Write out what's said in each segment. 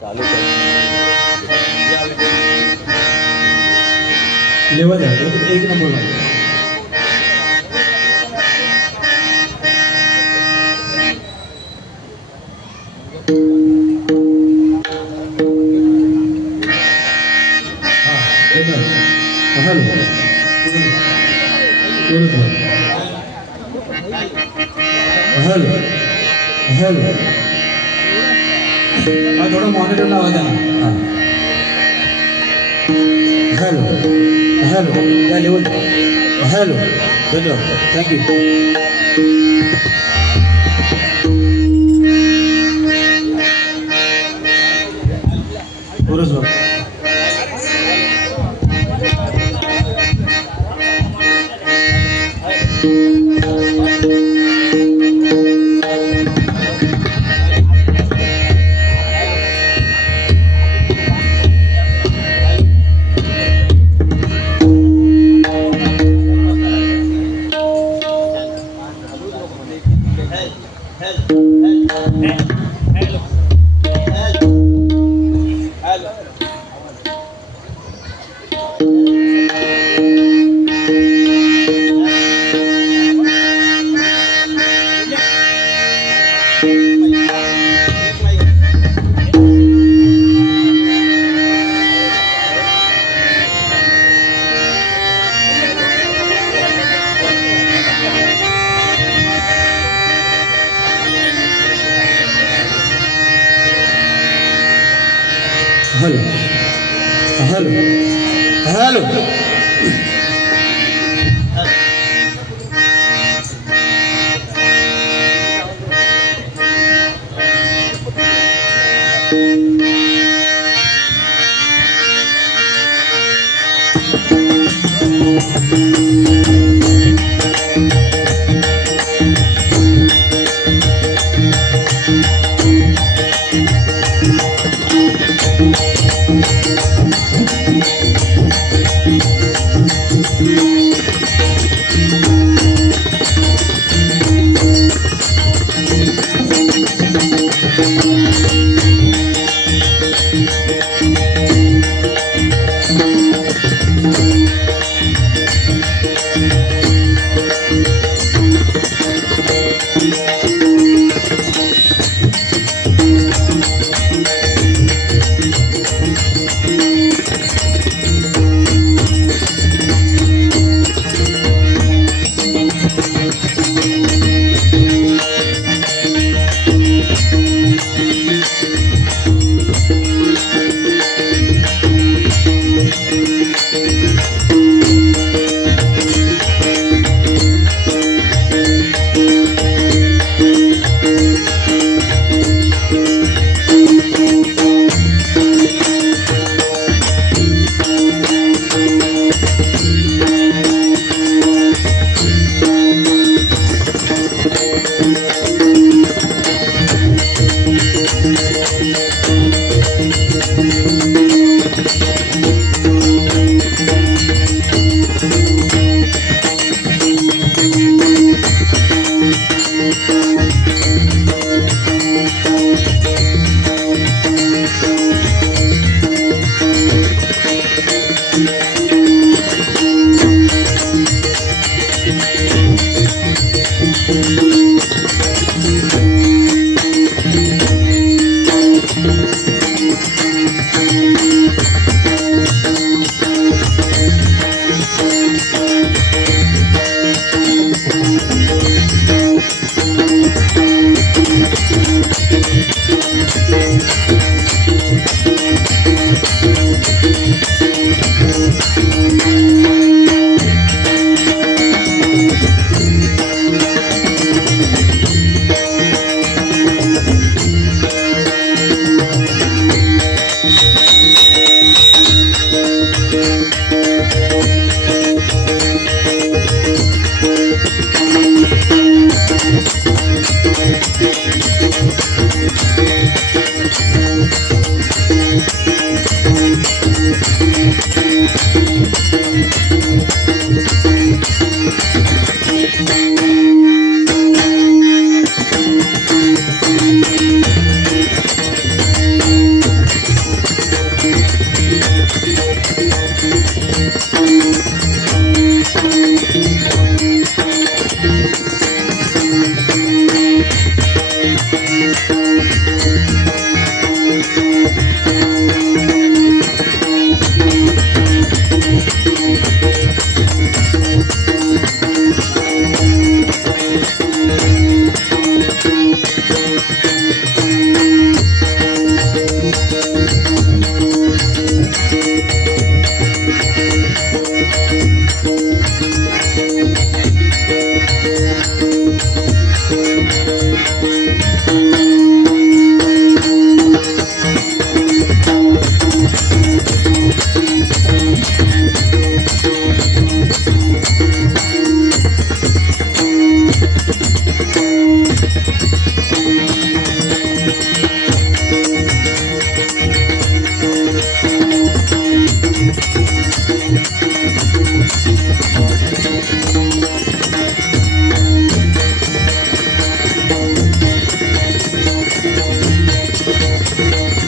चालू कर लेवल है एक नंबर वाला हेलो हेलो थोड़ा मॉनिटर आवाज आना हेलो हेलो क्या लेवल हेलो धन्यवाद thank you hello hello hello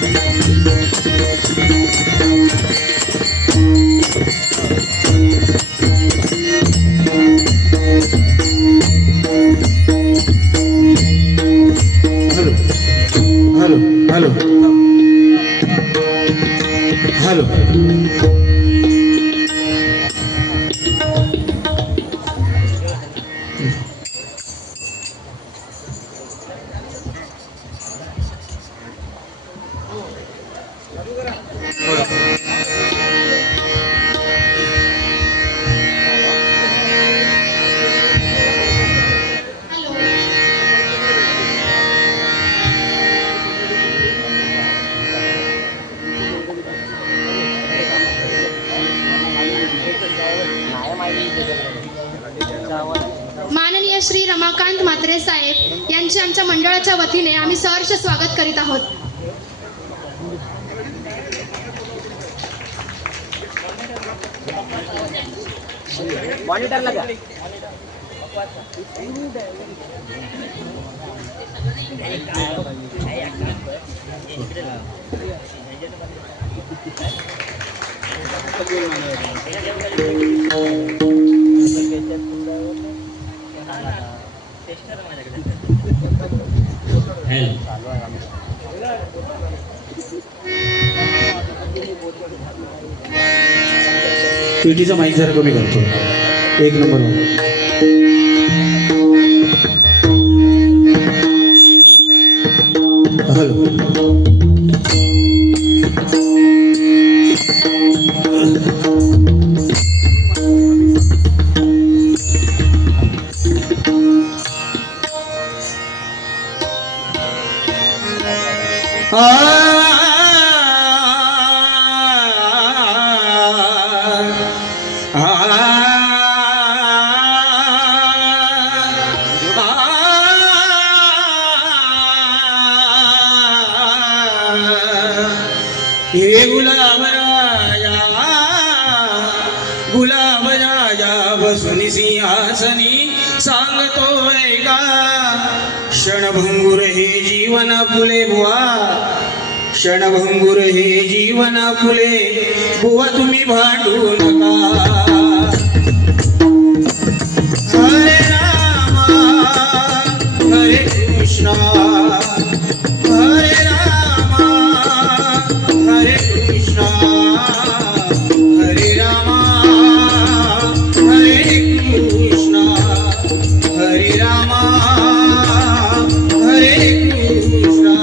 hello hello माननीय श्री रमाकांत म्हात्रे साहेब यांचे आमच्या मंडळाच्या वतीने आम्ही सहर्ष स्वागत करीत आहोत. पेटीचा माईक जरा कमी करतो. एक नंबर हॅलो हे गुलाब राजा बसून सिंहासनी सांगतोय का क्षणभंगुर हे जीवन फुले बुवा क्षणभंगुर हे जीवन फुले बुवा तुम्ही भांडू नका. हरे रामा हरे कृष्णा हरे रामा हरे कृष्णा हरे रामा हरे कृष्णा हरे रामा हरे कृष्णा.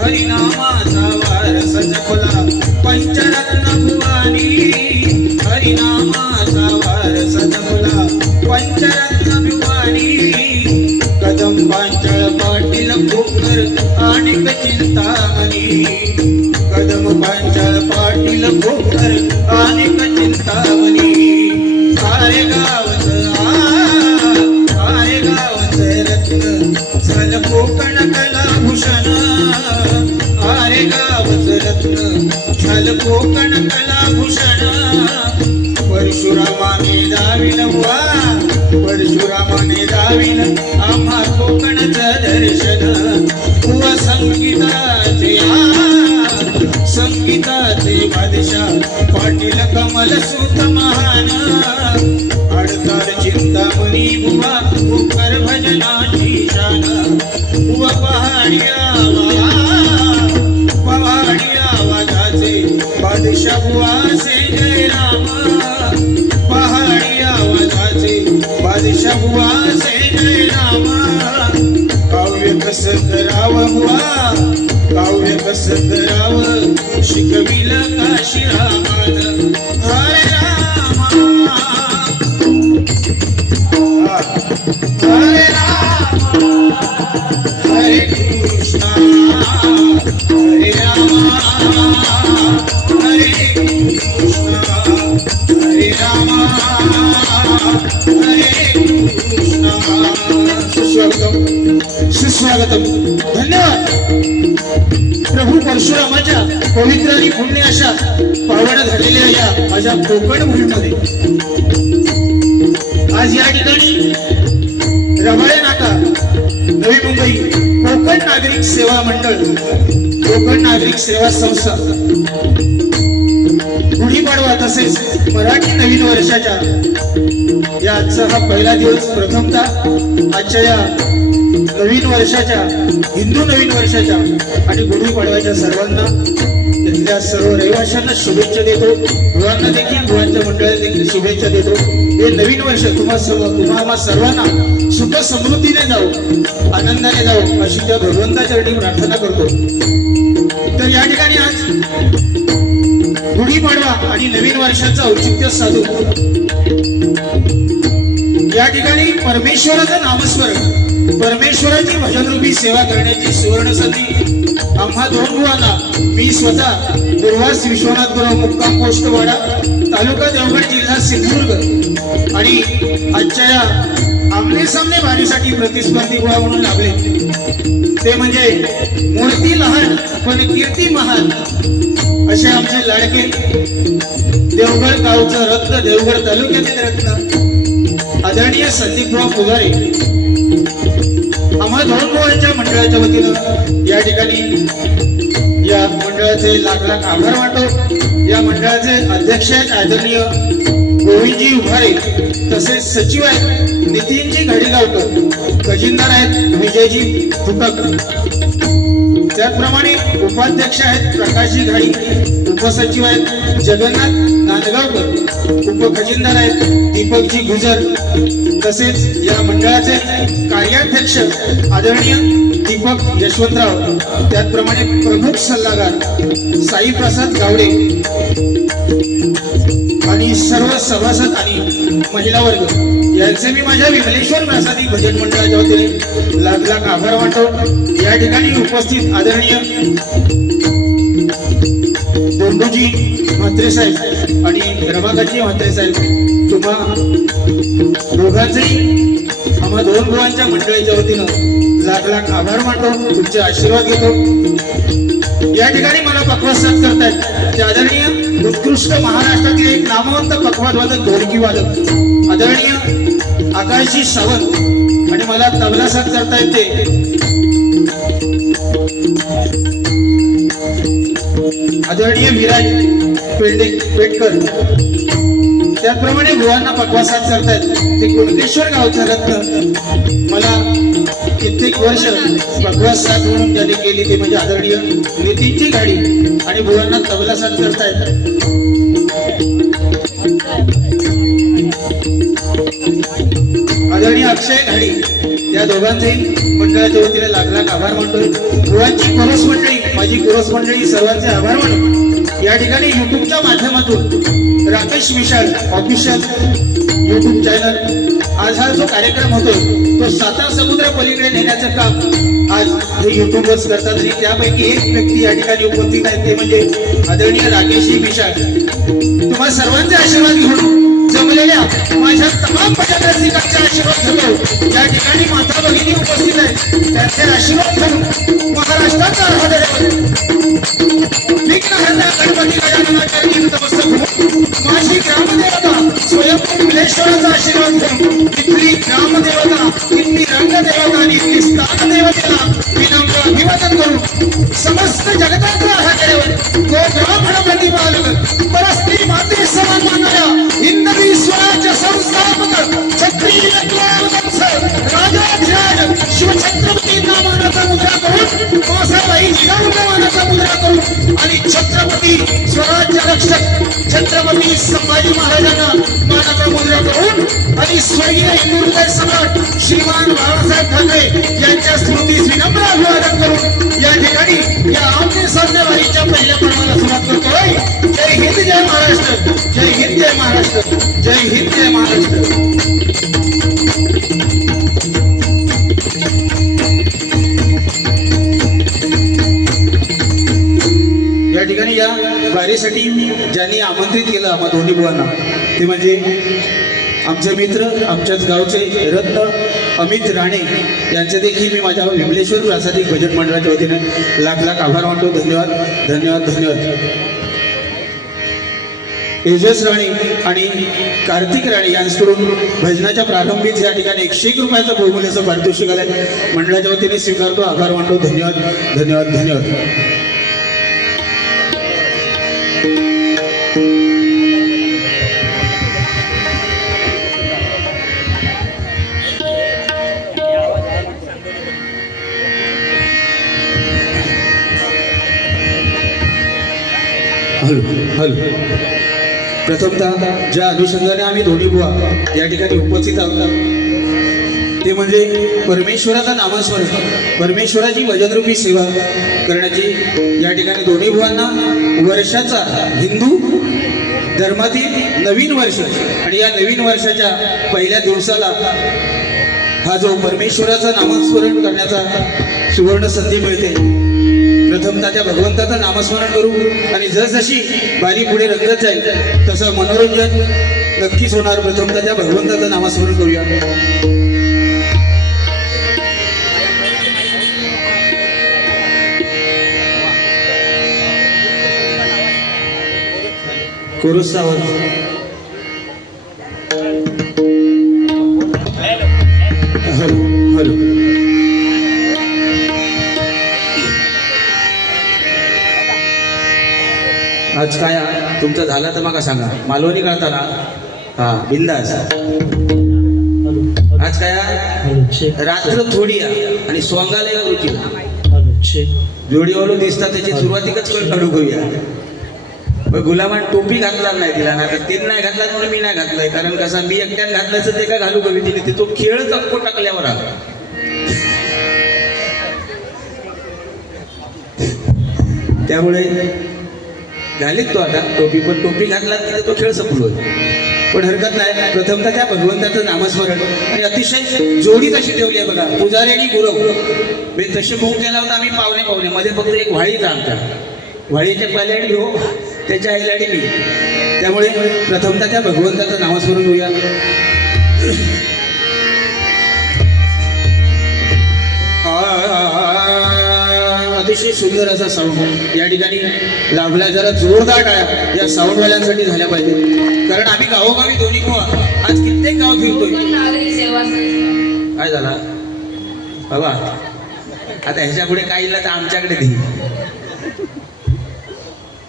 हरिनामाचा वारस जपला पंचरत्न भुवानी हरिनामाचा वारस जपला पंचरत्न भुवानी. कदम पांचळ पाटील खोकर आणिक चिंतामणी कदम पांचळ पाटील खोकर आणिक चिंतामणी. सारे गावच सारे गावच रत्न झालं कोकण कला भूषण आरे गावच रत्न झालं कोकण कला भूषण. परशुरामाने दाविल वा परशुरामाने दाविल आम्हा कोकणचं दर्शन. व संगीताचे संगीताचे बादशाह पाटील कमल सुत महान. अडताल चिंतामणी बुवा कोकर भजनाची शान. व पहाडी आवाजाचे बादशाह बुवाचे जय राम. पहाडी आवाजाचे बादशाह बुवाचे जय राम. काव्य कस करावं बुवा काव्य कस करावं शिकविल काशी रामान. हरे रामा हरे रामा हरे कृष्णा हरे रामा हरे कृष्णा हरे रामा हरे कृष्णा. सुस्वागतम धन्यवाद. प्रभू परशुरामाच्या पवित्र आणि पुण्य अशा पावन झालेल्या या माझ्या कोकण भूमीमध्ये आज या ठिकाणी रबाळे नाका नवी मुंबई कोकण नागरिक सेवा मंडळ, कोकण नागरिक सेवा संस्था, गुढीपाडवा तसेच मराठी नवीन वर्षाच्या या आजचा हा पहिला दिवस, प्रथमतः आजच्या या नवीन वर्षाच्या, हिंदू नवीन वर्षाच्या आणि गुढीपाडव्याच्या सर्वांना, इथल्या सर्व रहिवाशांना शुभेच्छा देतो. गुरुवांना देखील, गुरुवांच्या मंडळाला देखील शुभेच्छा देतो. हे नवीन वर्ष तुम्हा सर्वांना सुख समृद्धीने जाऊ, आनंदाने जाऊ अशी त्या भगवंताचरणी प्रार्थना करतो. तर या ठिकाणी आज गुढीपाडवा आणि नवीन वर्षाचं औचित्य साधून या ठिकाणी परमेश्वराचं नामस्मरण, परमेश्वराची भजनरूपी सेवा करण्याची सुवर्ण संधी आम्हा दोन बुवांना, मी स्वतः गुरुवास विश्वनाथराव, मुक्काम पोस्ट वाडा, तालुका देवगड, जिल्हा सिंधुदुर्ग, आणि आजच्या या आमने सामने भारीसाठी प्रतिस्पर्धी बुवा म्हणून लाभले ते म्हणजे मूर्ती लहान पण कीर्ती महान असे आमचे लाडके देवगड गावचं रत्न, देवगड तालुक्यातील रत्न आदरणीय संदीपराव पुजारे. आम्हा दोन बुवांच्या मंडळाच्या वतीनं या ठिकाणी या मंडळाचे लाख लाख आभार मानतो. या मंडळाचे अध्यक्ष आहेत आदरणीय गोविंदजी उभारे, तसेच सचिव आहेत नितीनजी घडीगावकर, खजिनदार आहेत विजयजी फुटक, त्याचप्रमाणे उपाध्यक्ष आहेत प्रकाशजी घाडी, उपसचिव आहेत जगन्नाथ नांदगावकर, उपखजिनदार आहेत दीपकजी गुजर, तसेच या मंडळाचे कार्याध्यक्ष आदरणीय दीपक यशवंतराव, त्याचप्रमाणे प्रमुख सल्लागार साईप्रसाद गावडे आणि सर्व सभासद आणि महिला वर्ग यांचे मी माझ्या विमलेश्वर प्रासादिक भजन मंडळाच्या वतीने लाख लाख आभार मानतो. या ठिकाणी उपस्थित आदरणीय दोंडूजी म्हात्रे साहेब आणि रमाकांतजी म्हात्रे साहेब, तुम्हा दोघांचेही आम्हा दोन बुवांच्या मंडळाच्या वतीनं लाख लाख आभार मानतो, तुमचे आशीर्वाद घेतो. या ठिकाणी मला पक्वासाद करतायत ते आदरणीय उत्कृष्ट महाराष्ट्रातील एक नामवंत पक्वाद वादक, ढोलकी वादक आदरणीय आकाशजी सावंत, आणि मला तबला साथ करतायत ते आदरणीय विराज पेटकर. त्याचप्रमाणे बुवांना पक्वासाद करतायत ते कुणकेश्वर गावचा रत्न, मला कित्येक वर्ष पक्वास साथ म्हणून ज्यांनी केली ते म्हणजे आदरणीय नितीनजी घाडी, आणि बुवांना तबला साथ करतायत आदरणीय अक्षय घाडी. या दोघांचेही मंडळाच्या वतीने लाख लाख आभार मानतोय. बुवांची कोरस मंडळी, माझी कोरस मंडळी, सर्वांचे आभार मानतो. या ठिकाणी युट्यूबच्या माध्यमातून Rakesh Mishal official YouTube channel, आज हा जो कार्यक्रम होतो तो साता समुद्र पलीकडे नेण्याचं काम आज हे युट्यूबर्स करतात, आणि त्यापैकी एक व्यक्ती या ठिकाणी उपस्थित आहेत ते म्हणजे आदरणीय राकेशजी मिशाळ. तुम्हा सर्वांचे आशीर्वाद घेऊन जमलेल्या माझ्या तमाम भजन रसिकांचे आशीर्वाद घेतो. या ठिकाणी माता भगिनी उपस्थित आहेत, त्यांचे आशीर्वाद घेऊन महाराष्ट्राचा विघ्नहर्ता गणपती गजाननाच्या नतमस्तक होऊन माझी ग्रामदेवता स्वयंभू विमलेश्वराचा आशीर्वाद घेऊन इथली ग्रामदेवता, इथली रंगदेवता आणि इथली स्थानदेवतेला विनम्र अभिवादन करून समस्त जगताचा हा देव गोग्रामण प्रतिपालक परस्त्री माते समान मानणाऱ्या हिंदवी स्वराज्य संस्थापक क्षत्रिय विप्लववंश राजाधिराज शिवछत्रपतींना मानाचा मुद्रा करून, मासाबाई जिजाऊंना मानाचा मुद्रा करून, आणि छत्रपती स्वराज्य रक्षक छत्रपती संभाजी महाराजांना मानाचा मुद्रा करून, आणि स्वर्गीय हिंदू हृदय सम्राट श्रीमान बाळासाहेब ठाकरे यांच्या स्मृतीस विनम्र अभिवादन करून या ठिकाणी या आमने सामने वारीच्या पहिल्या पर्वाला सुरुवात करतोय. जय हिंद, जय महाराष्ट्र, जय हिंद, जय महाराष्ट्र, जय हिंद, जय महाराष्ट्र. या ठिकाणी या वारीसाठी ज्यांनी आमंत्रित केलं आम्हा दोन्ही बुवांना ते म्हणजे आमचे मित्र, आमच्याच गावचे रत्न अमित राणे यांचे देखील मी माझ्या विमलेश्वर प्रासादिक भजन मंडळाच्या वतीने लाख लाख आभार मानतो. धन्यवाद, धन्यवाद, धन्यवाद. एजस राणे आणि कार्तिक राणे यांच्याकडून भजनाच्या प्रारंभीच या ठिकाणी 101 रुपयाचं बहुमूल्याचं पारितोषिक आलंय. मंडळाच्या वतीने स्वीकारतो, आभार मानतो. धन्यवाद धन्यवाद धन्यवाद. Hello hello. प्रथमतः ज्या अनुषंगाने आम्ही दोन्ही बुवा या ठिकाणी उपस्थित आहोत ते म्हणजे परमेश्वराचं नामस्मरण, परमेश्वराची भजनरूपी सेवा करण्याची या ठिकाणी दोन्ही बुवांना वर्षाचा हिंदू धर्मातील नवीन वर्ष आणि या नवीन वर्षाच्या पहिल्या दिवसाला हा जो परमेश्वराचं नामस्मरण करण्याचा सुवर्ण संधी मिळते. प्रथमतः त्या भगवंताचं नामस्मरण करू आणि जसजशी बारी पुढे रंगत जाईल तसं मनोरंजन नक्कीच होणार. प्रथमतः त्या भगवंताचं नामस्मरण करूया. कोरस आवाज. Hello hello. आज काय तुमचं झालं तर मग सांगा. मालवणी करताना हा बिंदास. आज काय रात्र थोडी आणि सोंगाला रुची जोडीवालो दिसतात त्याची सुरुवातीकच काढू घेऊया. गुलामान टोपी घातला नाही तिला ना, तर तीन नाही घातला म्हणून मी नाही घातलाय. कारण कसा मी एकट्यान घातल्याचं ते काय घालू कमी तिने ते तो खेळच अक्को टाकल्यावर आला. त्यामुळे घालीत तो आता टोपी, पण टोपी घातला तिथे तो खेळ संपलोय. पण हरकत नाही. प्रथमतः त्या भगवंताचं नामस्मरण आणि अतिशय जोडीत अशी ठेवली आहे बघा. पुजारी आणि गुरव मी तसे बुक केला होता आम्ही पाहुणे पाहुणे मध्ये फक्त एक व्हाळीचा आमचा व्हाळीच्या पल्याडी घेऊ त्याच्या आईलाडी मी. त्यामुळे प्रथमतः त्या भगवंताचं नामस्मरण होऊया. अतिशय सुंदर असा साऊंड या ठिकाणी लाभला. जरा जोरदार टाळ्या या साऊंडवाल्यांसाठी झाल्या पाहिजे. कारण आम्ही गावोगावी दोन्ही बुवा आज कित्येक गाव फिरतोय. काय झाला बाबा आता ह्याच्या पुढे काय इला तर आमच्याकडे दे.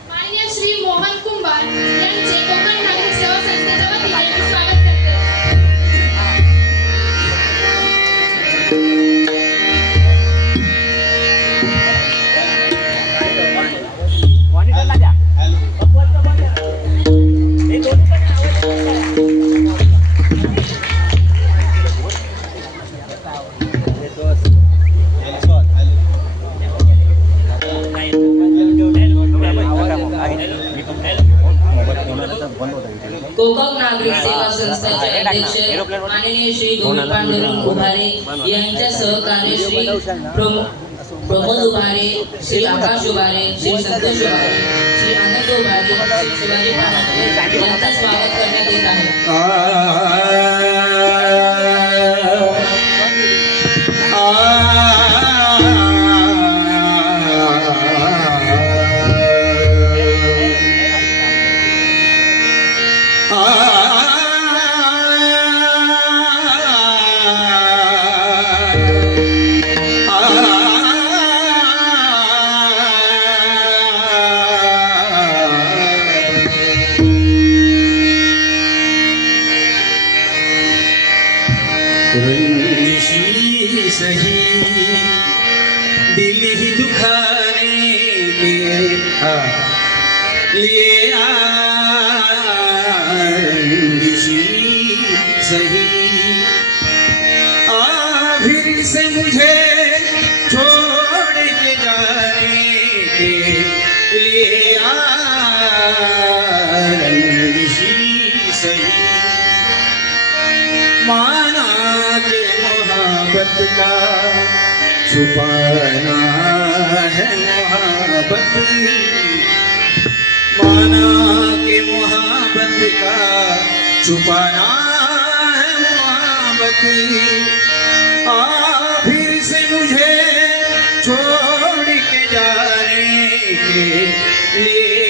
माननीय श्री मोहन कुंभार यांचे कोकण नागरिक सेवा संस्थेच्या वतीने मी स्वागत करते. कोकण नागरिक सेवा संस्थेचे अध्यक्ष माननीय श्री गोविंद पांडुरंग उभारे यांच्या सहकार्य श्री प्रमोद उभारे, श्री आकाश उभारे, श्री संतोष उभारे, श्री आनंद उभारे, श्री शिवाजी पांढरे यांचं स्वागत करण्यात येत आहे. रंजिशी सही दिल ही दुखाने के लिए रंजिशी सही फिर से मुझे छोड़ के जाने के लिए रंजिशी सही माना के मोहब्बत का छुपाना है मोहब्बत माना के मोहब्बत का छुपाना है मोहब्बत फिर से मुझे छोड़ के जाने के लिए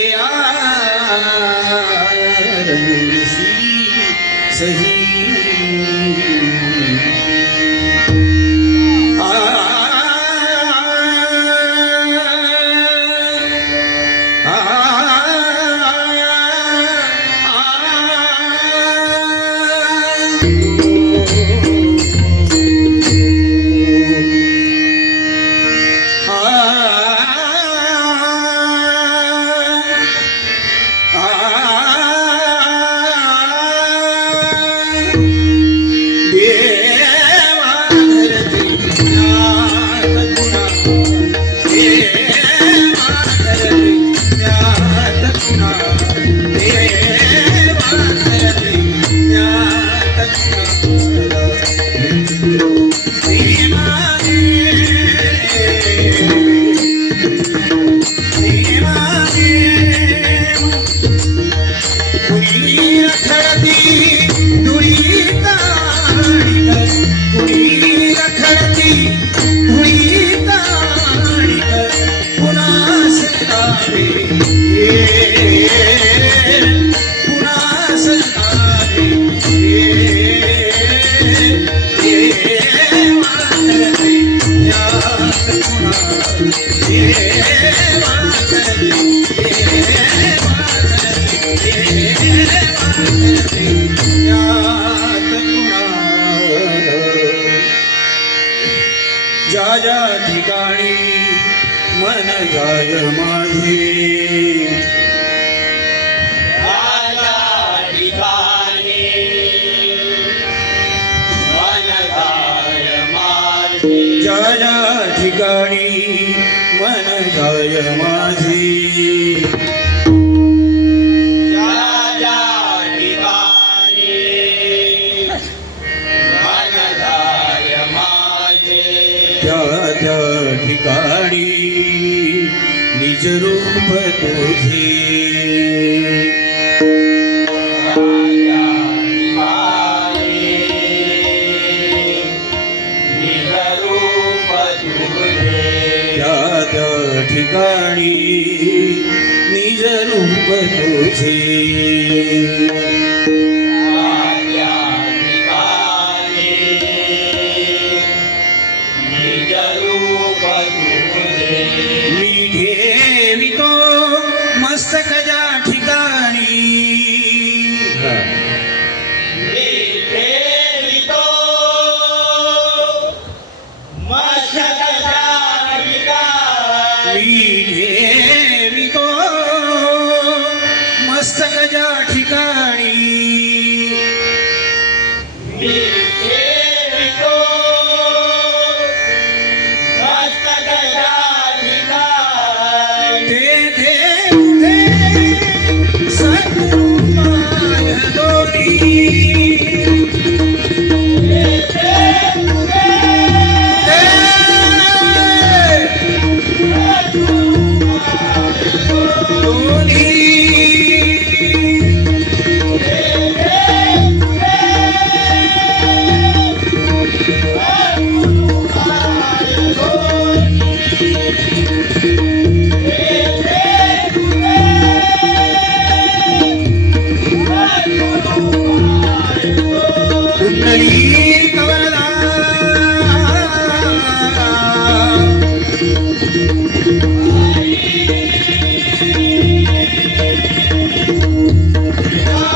ज्या ज्या ठिकाणी मन जाय माझे ज्या ज्या ठिकाणी मन जाय माझे त्या त्या ठिकाणी निज रूप तुझे त्या त्या ठिकाणी निज रूप तुझे मी ठेवितो मस्तक ज्या ठिकाणी मी ठेवितो मस्तक ज्या ठिकाणी तेथे कुठे सद्गुरुपाय दोरी कुंडली कवरदा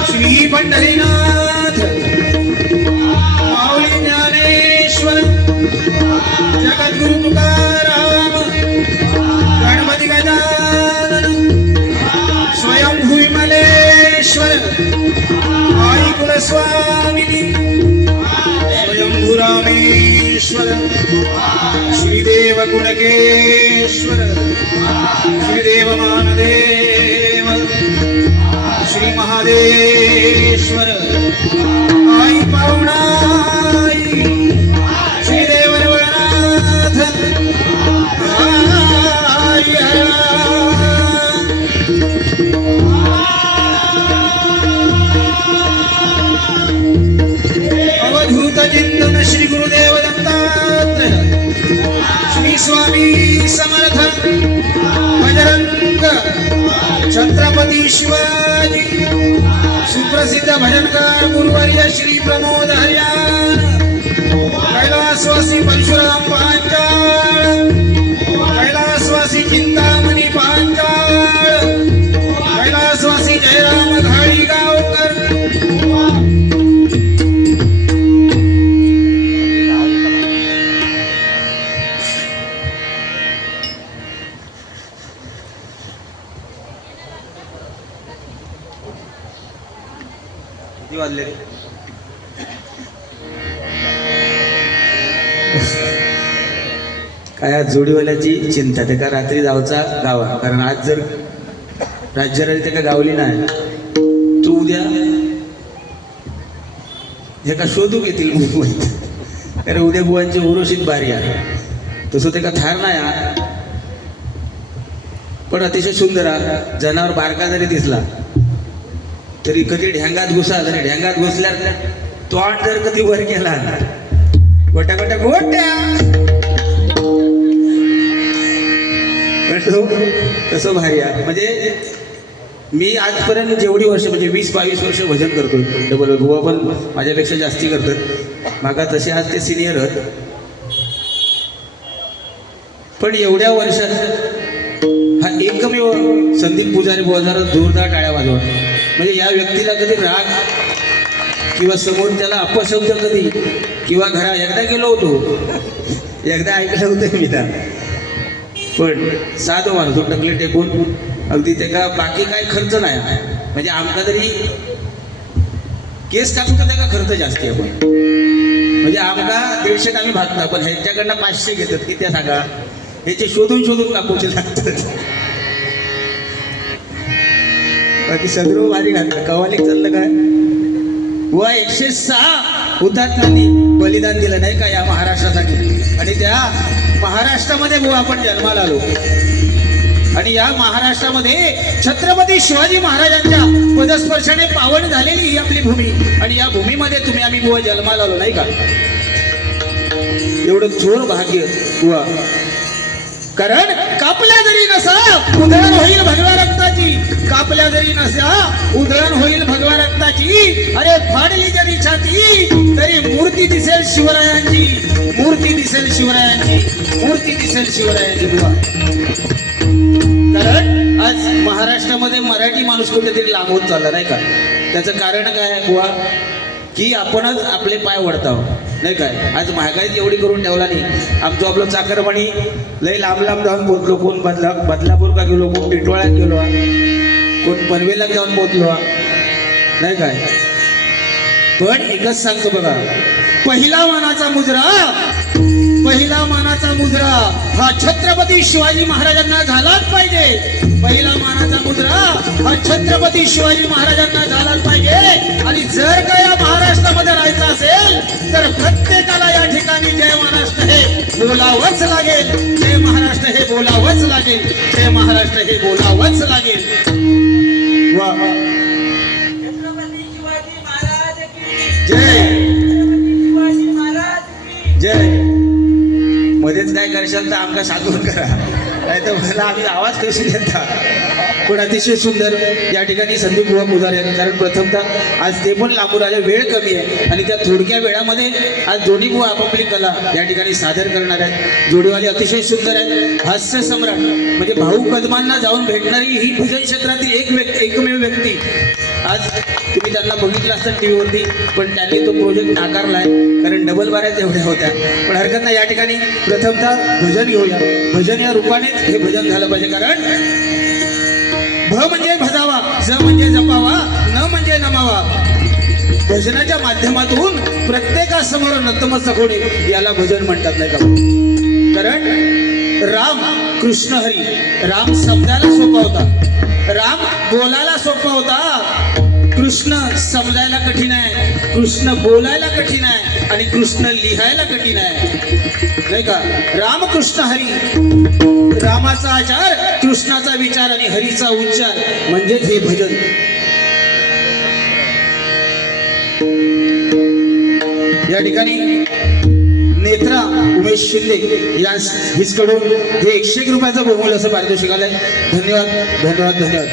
श्री पंढरीनाथ माऊली ज्ञानेश्वर जगद्गुरु तुकाराम गणपती गजानन स्वयंभू विमलेश्वर आई कुलस्वामिनी स्वयंभू रामेश्वर श्रीदेव कुणकेश्वर श्रीदेव मानदेव श्री महादेश्वर आई पाहुणाई श्रीदेव रवळनाथ आई हरा अवधूत चिंतन श्री गुरुदेव दत्तात्रय श्री स्वामी समर्थ बजरंग छत्रपती शिवाजी सुप्रसिद्ध भजनकार गुरुवर्य श्री प्रमोद हरियाण कैलासवासी परशुराम पांचाळ कैलासवासी चिंतामणी पांचाळ कैलासवासी जयराम घाळीगावकर किती वाजले काय आज जोडीवाल्याची चिंता ते का रात्री जावचा गावा कारण आज जर राज्यराणी ते का गावली नाही तू उद्या हे का शोधू घेतील मुंबईत कारण उद्या बुवांची उरोशीत बारी आहे तसं ते का थार नाही हा पण अतिशय सुंदर हा जनावर बारका जरी दिसला तरी कधी ढ्यांगात घुसा आणि ढ्यांगात घुसल्यावर तो आठ जर कधी वर गेला गोट्या गोट्या गोट्या कसं भारी आहे म्हणजे मी आजपर्यंत जेवढी वर्ष म्हणजे 20-22 वर्ष भजन करतो डबल बुवा पण माझ्यापेक्षा जास्ती करतात मागा तसे आज ते सिनियर आहेत पण एवढ्या वर्षात हा एकमेव संदीप पुजारी बुवा जरा जोरदार टाळ्या वाजवा. म्हणजे या व्यक्तीला कधी राग किंवा समोर त्याला अपशब्द कधी किंवा घरा एकदा गेलो होतो, एकदा ऐकलं होतं मी त्या, पण साधं माणूस टकले टेकून अगदी त्याला बाकी काय खर्च नाही. म्हणजे आमका तरी केस कापून तर त्याला खर्च जास्त आहे. पण म्हणजे आमका 150 आम्ही भागता, पण ह्यांच्याकडनं 500 घेतात की त्या सांगा, ह्याचे शोधून शोधून कापूचे लागतात. बाकी सदरू भारी घातलं. कवालीक चाललं काय व 106 हुतात्म्यांनी बलिदान दिलं नाही का या महाराष्ट्रासाठी. आणि त्या महाराष्ट्रामध्ये बुवा आपण जन्माला आलो. आणि या महाराष्ट्रामध्ये छत्रपती शिवाजी महाराजांच्या पदस्पर्शाने पावन झालेली ही आपली भूमी. आणि या भूमीमध्ये तुम्ही आम्ही बुवा जन्माला आलो नाही का. एवढं चोर भाग्य बुवा. कारण कापल्या जरी नसा उधळण होईल भगव्या रक्ताची, कापल्या जरी नसा उधळण होईल भगव्या रक्ताची. अरे फाडली जरी छाती तरी मूर्ती दिसेल शिवरायांची, मूर्ती दिसेल शिवरायांची, मूर्ती दिसेल शिवरायांची बुवा. कारण आज महाराष्ट्रामध्ये मराठी माणूस कुठेतरी लांब होत चालला नाही का. त्याचं कारण काय आहे बुवा, की आपणच आपले पाय वळत आहोत नाही काय. आज महागाईच एवढी करून ठेवला नाही. आमचं आपलं चाकरमानी लय लांब लांब जाऊन पोचलो. कोण बदलापूर का गेलो, कोण टिटवाळ्यात गेलो, कोण पनवेलला जाऊन पोचलो नाही काय. पण एकच सांगतो बघा, पहिला मानाचा मुजरा, पहिला मानाचा मुजरा हा छत्रपती शिवाजी महाराजांना झालाच पाहिजे. पहिला मानाचा मुजरा हा छत्रपती शिवाजी महाराजांना झालाच पाहिजे. आणि जर का या महाराष्ट्रामध्ये राहायचं असेल तर प्रत्येकाला या ठिकाणी जय महाराष्ट्र हे बोलावंच लागेल. जय महाराष्ट्र हे बोलावंच लागेल. जय महाराष्ट्र हे बोलावंच लागेल. वा जय जय. मध्येच काय करशाल तर आमका सांगून करा, नाही तर मला आम्ही आवाज कशी देता. पण अतिशय सुंदर या ठिकाणी संदीप बुवा पुजारी आहेत. कारण प्रथमतः आज ते पण लांबून आले, वेळ कमी आहे आणि त्या थोडक्या वेळामध्ये आज दोन्ही बुवा आपापली कला या ठिकाणी सादर करणार आहेत. जोडीवाली अतिशय सुंदर आहेत. हास्य सम्राट म्हणजे भाऊ कदमांना जाऊन भेटणारी ही भजन क्षेत्रातील एकमेव व्यक्ती. आज तुम्ही त्यांना बघितलं असतं टीव्हीवरती, पण त्यांनी तो प्रोजेक्ट नाकारला आहे. कारण डबल बाऱ्याच एवढ्या होत्या. पण हरकत नाही, या ठिकाणी प्रथमतः भजन घेऊया. भजन या रूपानेच हे भजन झालं पाहिजे. कारण भ म्हणजे भजावा, ज म्हणजे जपावा, न म्हणजे नमावा. भजनाच्या माध्यमातून प्रत्येकासमोर नतमस्तक होणे याला भजन म्हणतात नाही का. कारण राम कृष्ण हरी, राम शब्दाला सोपा होता, राम बोलायला सोपा होता, कृष्ण समजायला कठीण आहे, कृष्ण बोलायला कठीण आहे आणि कृष्ण लिहायला कठीण आहे नाही का. रामकृष्ण हरी, रामाचा आचार, कृष्णाचा विचार आणि हरीचा उच्चार म्हणजेच हे भजन. या ठिकाणी नेत्रा उमेश शिंदे या हिसकडून हे 101 रुपयाचं बहुमूल्य असं पारितोषिक आलंय. धन्यवाद धन्यवाद धन्यवाद.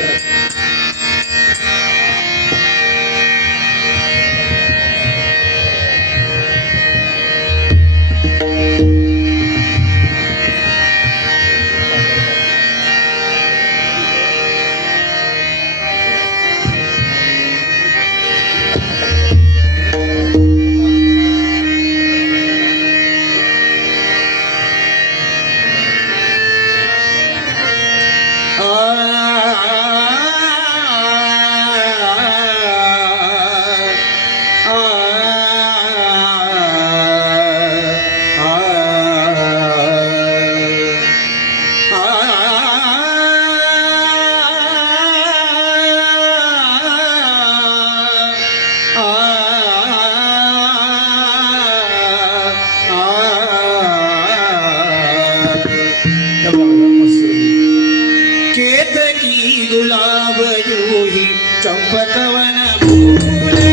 केतकी गुलाब जूही चंपकवन फूले,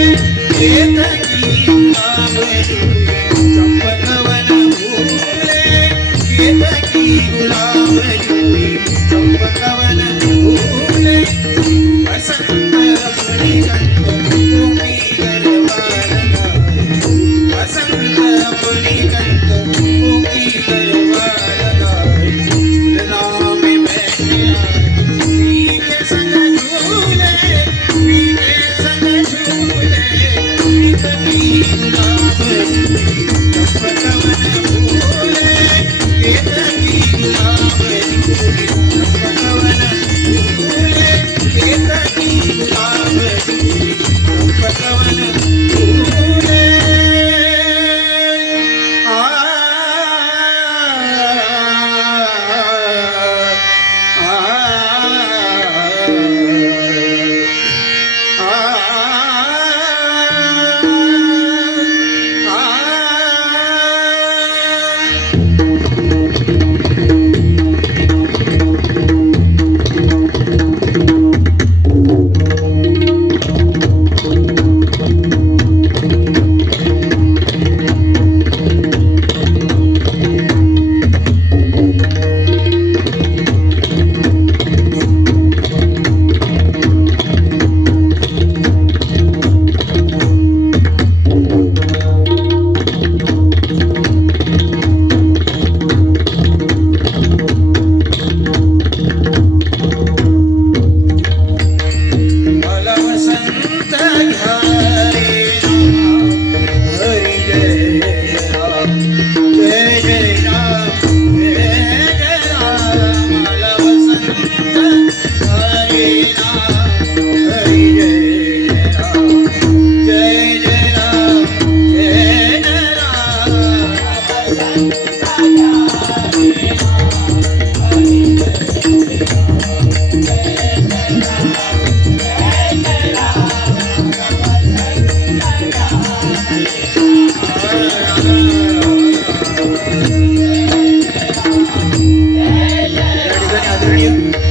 केतकी गुलाब जूही चंपकवन फूले, केतकी गुलाब जूही चंपकवन फूले. वसंत अपनी कंठ कोकी गरवार गाए, वसंत अपनी कंठ कोकी गरवार गाए.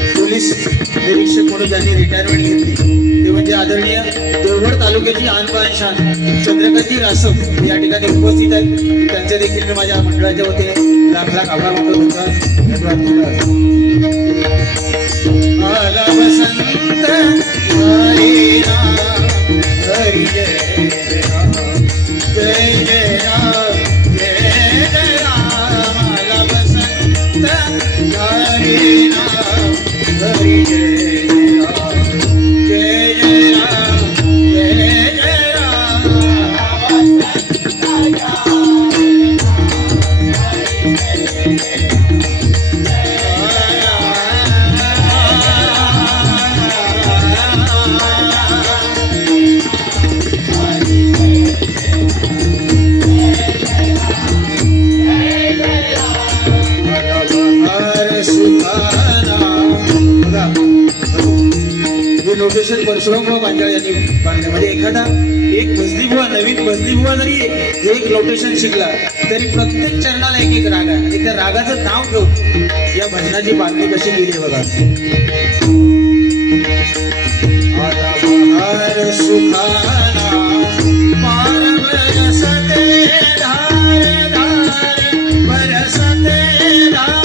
निरीक्षक म्हणून ज्यांनी रिटायरमेंट घेतली ते म्हणजे आदरणीय देवगड तालुक्याची आणबान शान चंद्रकांतजी रासप या ठिकाणी उपस्थित आहेत. त्यांचे देखील मी माझ्या मंडळाच्या वतीने लाख लाख आभार मानतो. धन्यवाद. आला वसंत हरी राम हरी जय राम जय जय राम जय जय राम. आला वसंत हरी राम हरी जय राम जय जय राम जय जय लोकेशन परशुराम पांचाळ यांनी बांधण्यामध्ये एखादा एक भजनी बुवा नवीन भजनी बुवा जरी एक लोकेशन शिकला तरी प्रत्येक चरणाला एक एक राग आहे आणि त्या रागाचं नाव घेऊन या भजनाची बांधणी कशी केली बघा. आता बहार सुखाना पार बरसते धार धार बरसते धार.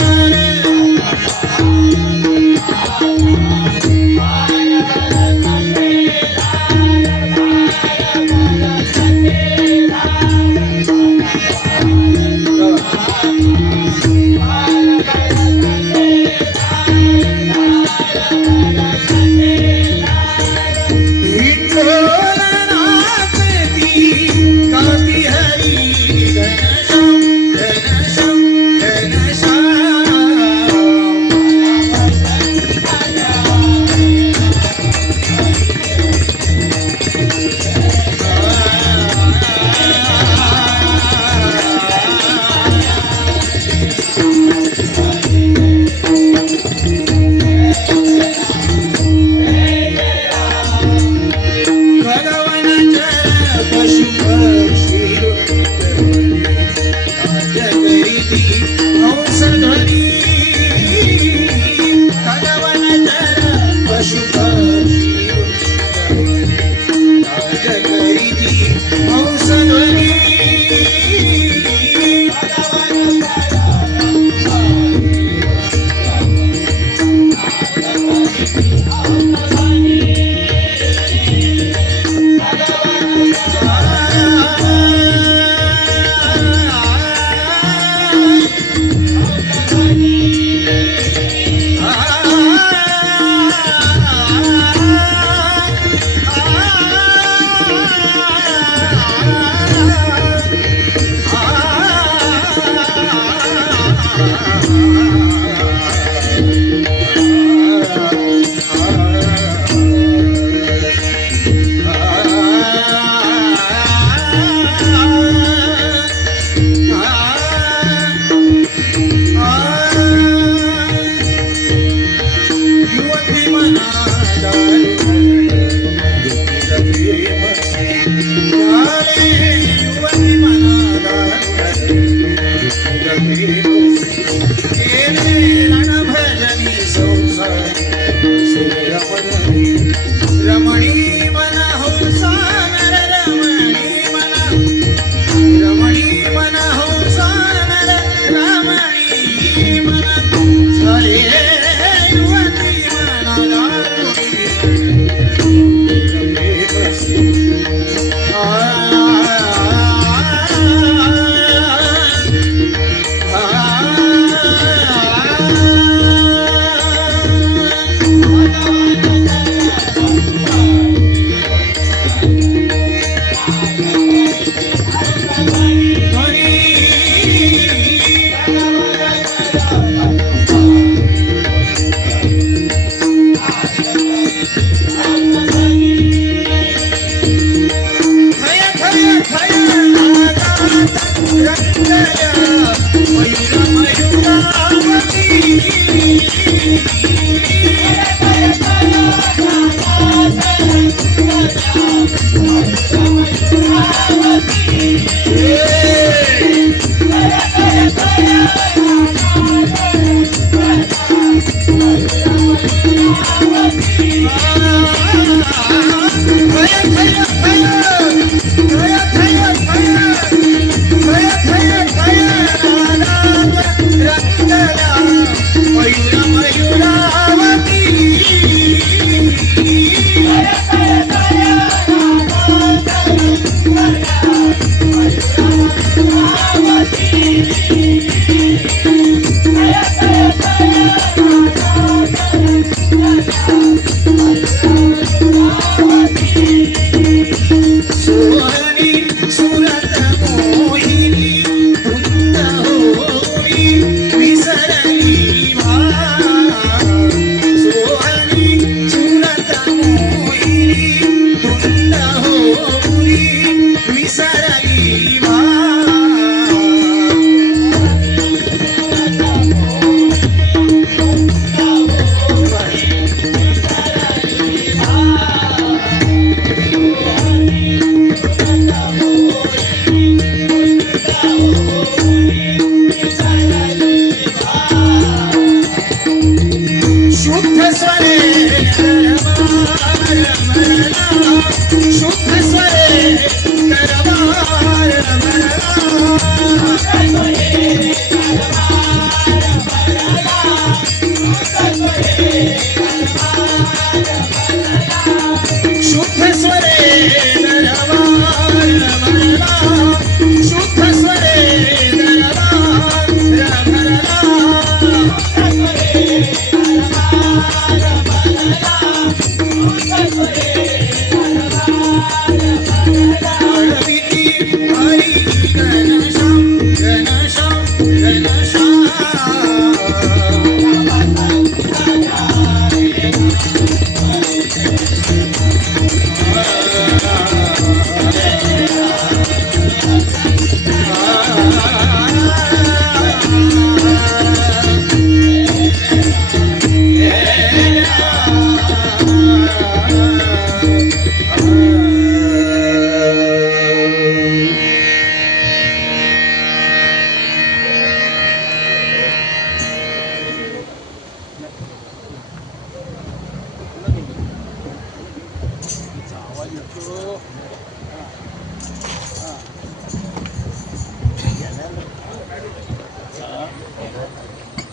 विठ्ठल नाम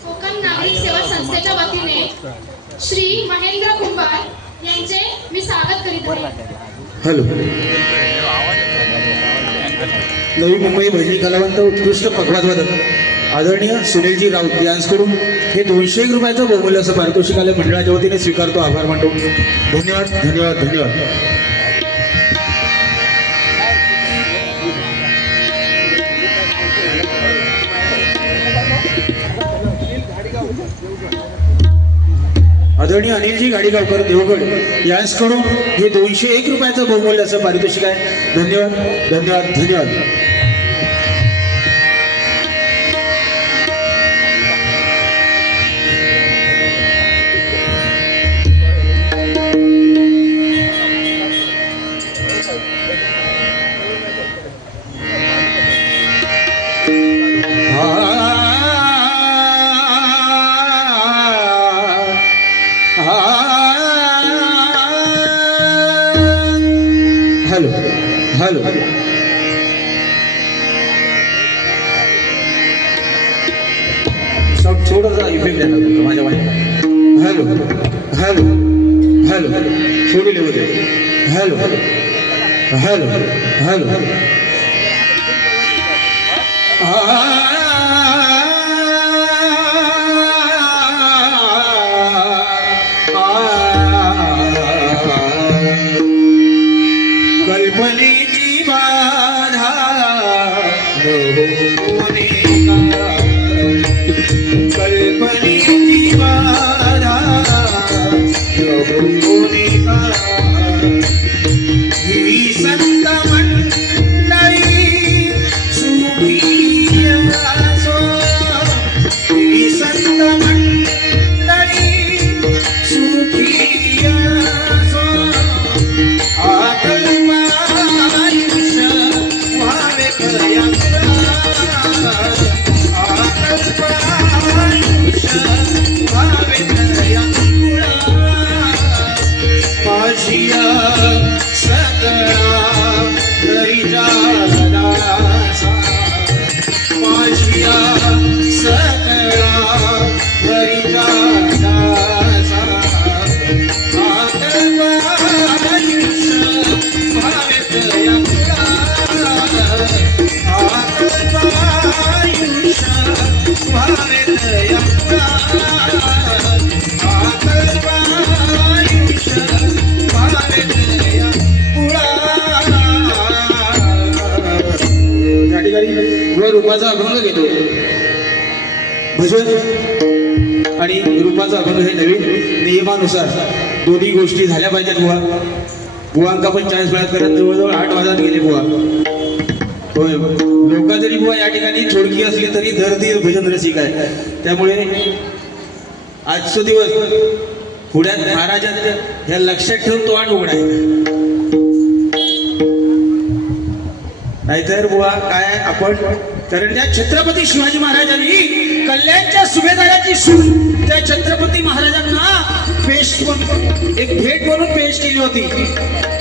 कोकण नागरिक सेवा संस्थेच्या वतीने श्री महेंद्र कुंभार यांचे मी स्वागत करीत आहे. हॅलो. नवी मुंबई भजनी कलावंत उत्कृष्ट पखवाजवादक आदरणीय सुनीलजी राऊत यांच्याकडून हे 201 रुपयाचं बहुमूल्य असं पारितोषिक आले मंडळाच्या वतीने स्वीकारतो. आभार मानतो. धन्यवाद धन्यवाद धन्यवाद. आदरणीय अनिलजी गाडीगावकर देवगड यांच्याकडून हे 201 रुपयाचं बहुमूल्य असं पारितोषिक आहे. धन्यवाद धन्यवाद धन्यवाद. Hello hello. सब थोडासा इफेक्ट द्यायला लागतो माझ्या माहिती. Hello hello hello. थोडी लेवल आहे. Hello hello hello. कल्पनेची बाधा होणे का, कल्पनेची बाधा होणे का. ही संत मंडळी सुखी घरीचा दासा माझिया सकळा घरीचा दासा आकल्पायुष्य भावेत या आकल्पायुष्य भावेत या आकल्पायुष्य भावेत या या ठिकाणी व रूपाचा अभंग घेतो. भजन आणि रूपाचा अभंग हे नवीन नियमानुसार दोन्ही गोष्टी झाल्या पाहिजेत. बुवांका पण 40 वेळा करत जवळजवळ 8 वाजत गेले बुवा. होय, लोक जरी बुवा या ठिकाणी थोडकी असली तरी दर्दी भजन रसिक आहे. त्यामुळे आजचा दिवस पुण्यात महाराजांच्या ह्या लक्षात ठेवून तो 8 उघडा आहे. नाहीतर बुवा काय आपण, कारण त्या छत्रपती शिवाजी महाराजांनी कल्याणच्या सुभेदाराची सून त्या छत्रपती महाराजांना पेश म्हणून एक भेट म्हणून पेश केली होती.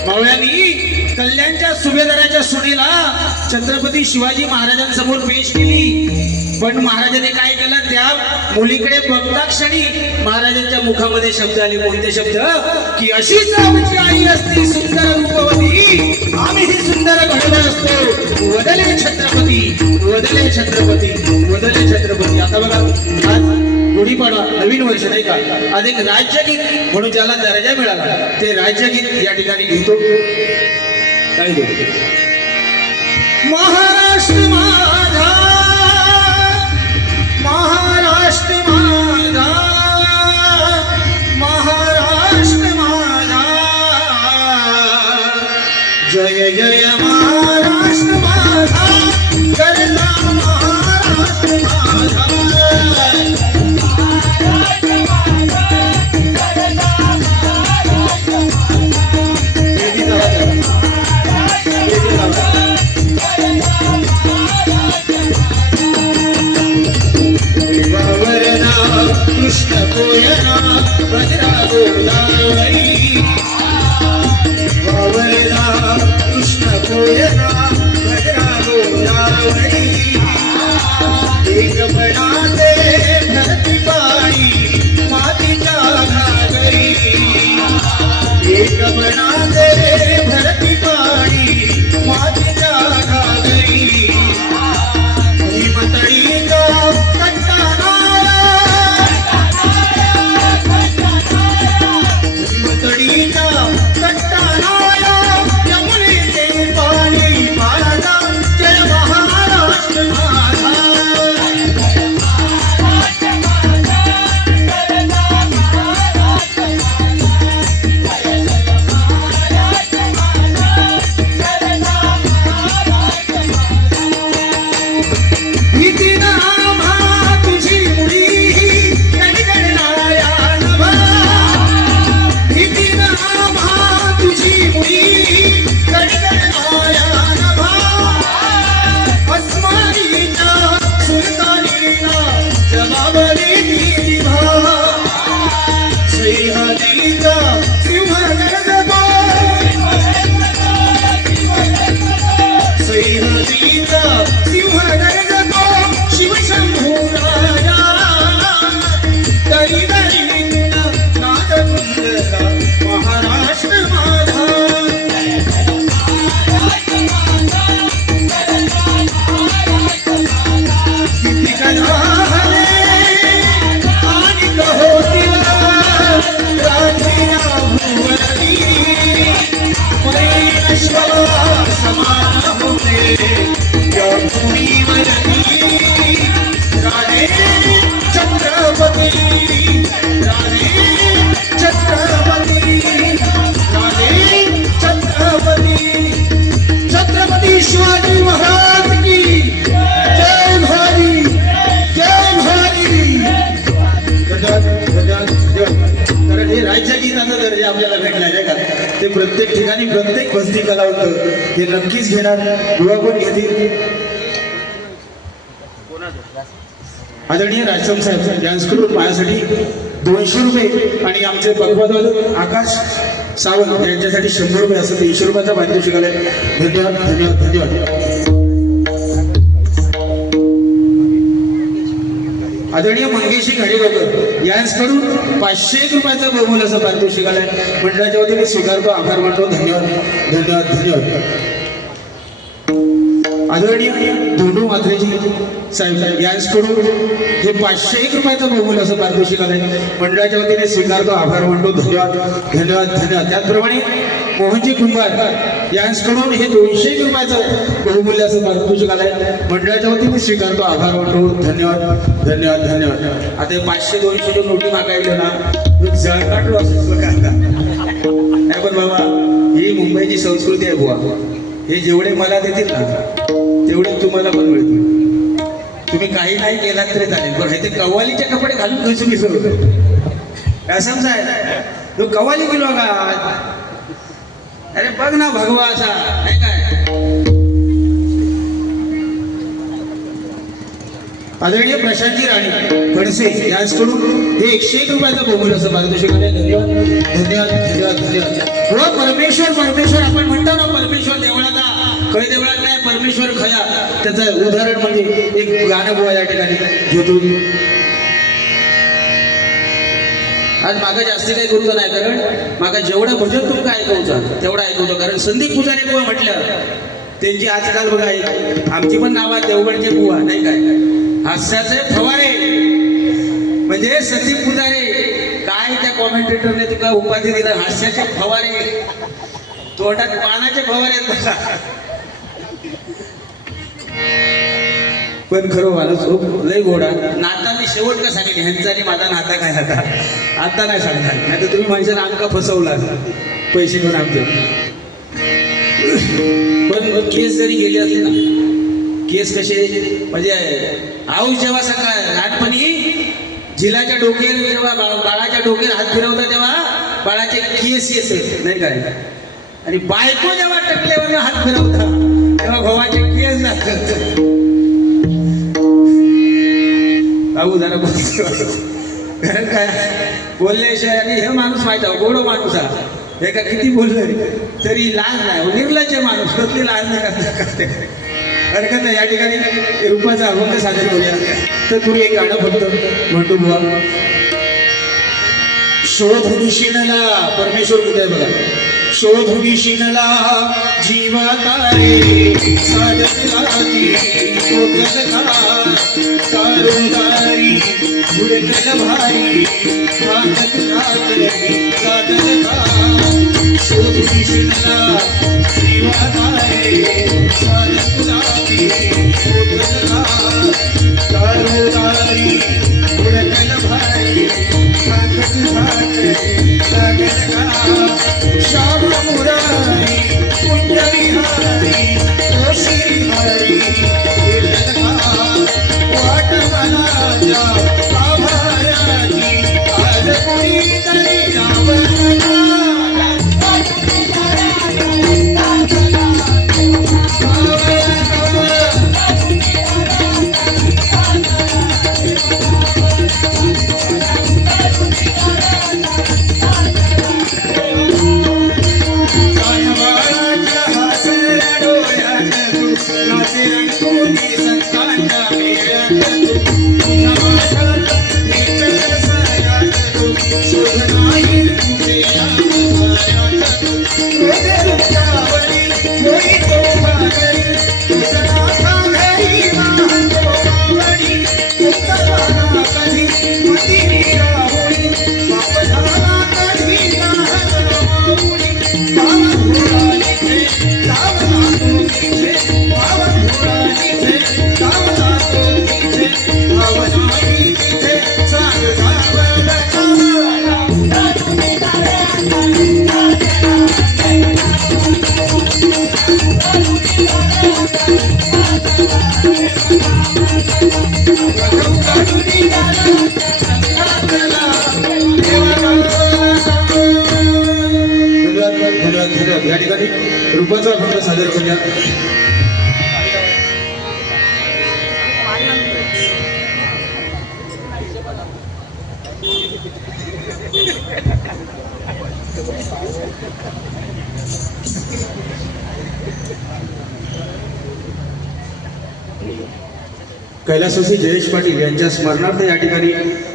मावळ्यांनी कल्याणच्या सुभेदाराच्या सुनेला छत्रपती शिवाजी महाराजांसमोर पेश केली. पण महाराजांनी काय केलं, त्या मुलीकडे बघता क्षणी महाराजांच्या मुखामध्ये शब्द आले. कोणते शब्द? की अशीच आमची आई असती सुंदर रूपवती, आम्ही ही सुंदर घडवत असतो. वदले छत्रपती, वदले छत्रपती, वदले छत्रपती. आता बघा, आज गुढीपाडवा नवीन वर्ष नाही का, आज एक राज्यगीत म्हणून ज्याला दर्जा मिळाला ते राज्यगीत या ठिकाणी घेतो. काय घेतो? महाराष्ट्र माझा, महाराष्ट्र माझा, महाराष्ट्र माझा, जय जय महाराष्ट्र माझा, करता महाराष्ट्र माझा. कृष्ण कोयना भद्रा गोदावरी, वावरला कृष्ण कोयना भद्रा गोदावरी. एक बनाते धरती पाणी मातीच्या घागरी, एक बनाते धरती पाणी मातीच्या घागरी. हिमतळीचा कट्टानाळा, हिमतळीचा कट्टानाळा, यमुनेचे पाणी माझा, जय महाराष्ट्र माझा. ते प्रत्येक ठिकाणी प्रत्येक भक्ती कला होतं हे नक्कीच घेणार. दुवा पण घेतील आदरणीय राजसम साहेब. डान्स करून माझ्यासाठी 200 रुपये आणि आमचे पगवादवादक आकाश सावंत यांच्यासाठी 100 रुपये असं 300 रुपयाचा पारितोषिक आलंय. धन्यवाद धन्यवाद धन्यवाद. आदरणीय मंगेशी घाडीलकर यांच्याकडून 501 रुपयाचा बहुमूल्य असं पारितोषिक आलंय. मंडळाच्या वतीने स्वीकारतो, आभार मानतो. धन्यवाद धन्यवाद धन्यवाद. आदरणीय धोंडू म्हात्रेजी साहेब यांच्याकडून हे 501 रुपयाचं बहुमूल्य असं पारितोषिक आलंय. मंडळाच्या वतीने स्वीकारतो, आभार मानतो. धन्यवाद धन्यवाद धन्यवाद. त्याचप्रमाणे मोहनजी कुंभार यांच्याकडून हे 201 रुपयाचं बहुमूल्य असं पारितोषिक आलंय. मंडळाच्या वतीने स्वीकारतो, आभार मानतो. धन्यवाद धन्यवाद धन्यवाद. आता हे 500-200 नोटी मागायला ना जळकाटलो असं बघा. नाही पण बाबा ही मुंबईची संस्कृती आहे बुवा. हे जेवढे मला देतील ना तेवढे तुम्हाला पण मिळतील. तुम्ही काही नाही केलात तरी चालेल, पण हे ते कव्वालीचे कपडे घालून कसं मिसळतो काय समजाय तो कव्वाली केलो का. अरे बघ ना भगवा असा नाही काय. आदरणीय प्रशांतजी राणी फणसे यांच्याकडून हे 101 रुपयाचं बहुमूल्य असं पारितोषिक आलंय. धन्यवाद धन्यवाद धन्यवाद धन्यवाद. हो परमेश्वर परमेश्वर आपण म्हणतो ना, परमेश्वर देवळाचा खय देवळात नाही परमेश्वर खया. त्याचं उदाहरण म्हणजे एक गाणं बुवा या ठिकाणी घेतो. आज मागा जास्ती काही करूचं नाही, कारण मागा जेवढं भजन तुमचं ऐकवचं तेवढं ऐकवतो. कारण संदीप पुजारी बुवा म्हटलं त्यांची आजकाल बघा आमची पण नाव आहे देवगडचे बुवा नाही काय. हास्याचे फवारे म्हणजे संदीप पुजारे काय त्या कॉमेंटेटरने तुला उपाधी दिलं हास्याचे फवारे. तोंडात पानाचे फवारे बघा. पण खरं माणूस लय गोडा. नाता मी शेवट का सांगेन ह्यांचा आणि माझा नाता काय आता आता नाही सांगणार, नाही तर तुम्ही माणसाला आमका फसवला पैसे घेऊन आमचे. पण केस जरी गेली असली ना, केस कसे म्हणजे आऊस जेव्हा सकाळ लहानपणी झिलाच्या डोक्यावर जेव्हा बाळाच्या डोक्यावर हात फिरवता तेव्हा बाळाचे केस येत नाही काय. आणि बायको जेव्हा टकल्यावर हात फिरवता तेव्हा भावाचे केस जातात. बाबू जरा कारण काय बोलल्याशिवाय. आणि हे माणूस माहिती आहे गोड माणूस आहे. हे का किती बोललं तरी लाज नाही, निर्लज्ज माणूस कसली लाज नाही करते. हरकत नाही. या ठिकाणी रूपाचा अभंग सादर करूया. तर तुम्ही एक गाणं फक्त म्हणतो बुवा. शोध विशीनला परमेश्वर कुठे आहे बघा. शोध विशीनला जीवा तारे साधती कारोबारी भुडकल भारी भागत शोध विशीनला जीवा तारे साधती कारोबारी भुडकल भारी श्याम मुरारी कुंज विहारी श्री हरी वाट मनाच्या आभाराची आज कोणी तरी या ठिकाणी रूपाचा अभंग सादर करूया. कैलासवासी जयेश पाटील यांच्या स्मरणार्थ या ठिकाणी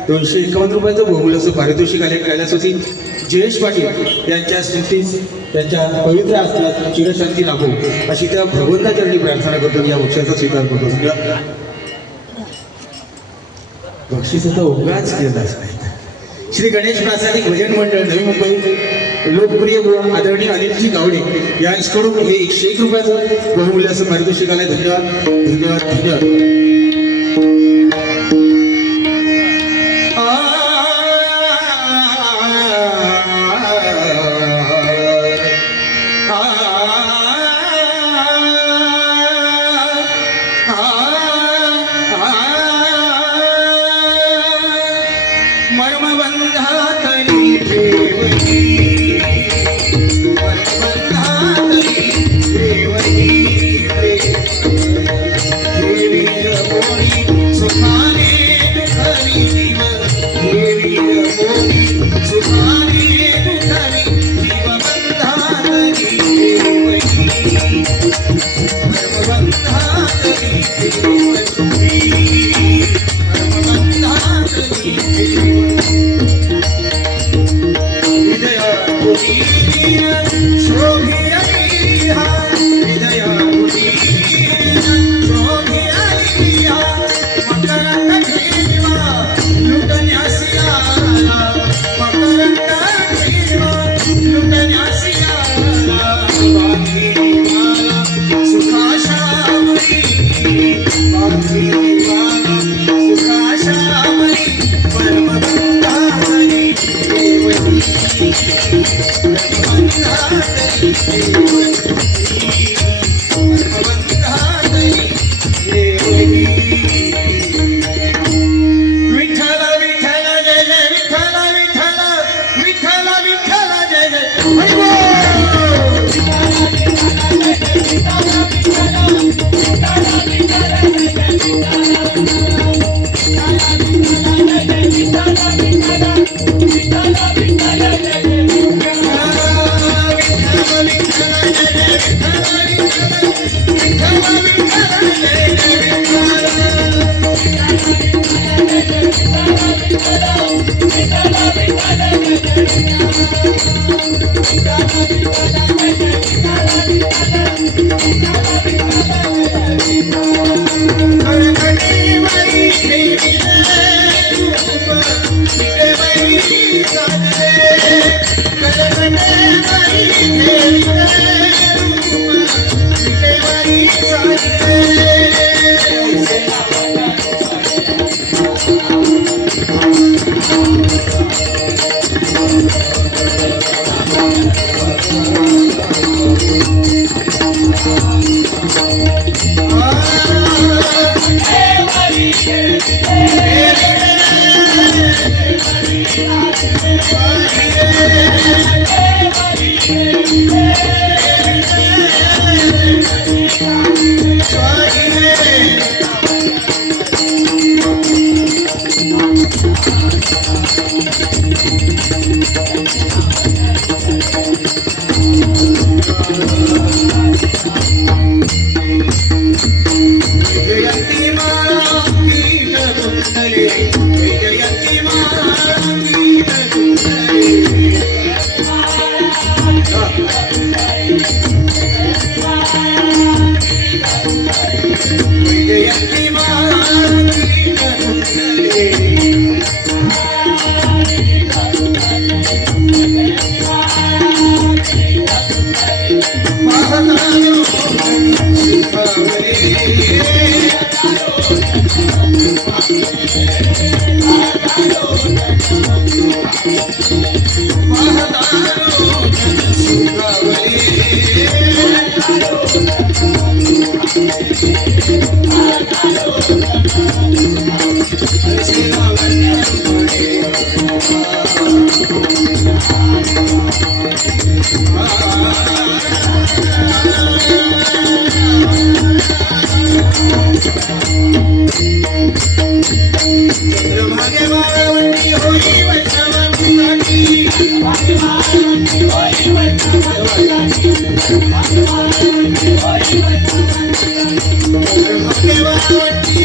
251 रुपयाचं बहुमूल्याचं पारितोषिक आले. कैलासवासी जयेश पाटील यांच्या स्मृतीस त्यांच्या पवित्र आत्म्यात चिरशांती लाभो अशी त्या भगवंताचरणी प्रार्थना करतो. या बक्षिसाचा स्वीकार करतो. बक्षिसाचा उगाच केलाच नाही. श्री गणेश प्रासादिक भजन मंडळ नवी मुंबई लोकप्रिय व आदरणीय अनिलजी गावडे यांच्याकडून हे 101 रुपयाचं बहुमूल्याचं पारितोषिक आले. धन्यवाद धन्यवाद धन्यवाद.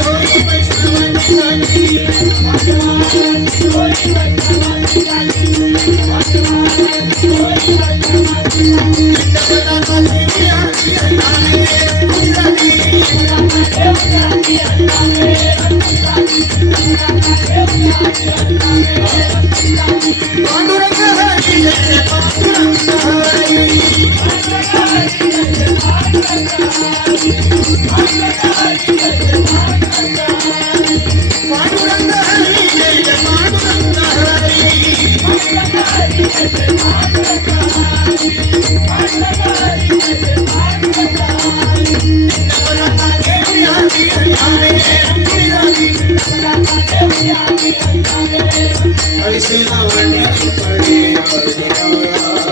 होई पांडुरंग हरी जय पांडुरंग हरी पांडुरंग हरी जय पांडुरंग हरी ऐसे लावण्य पडे हा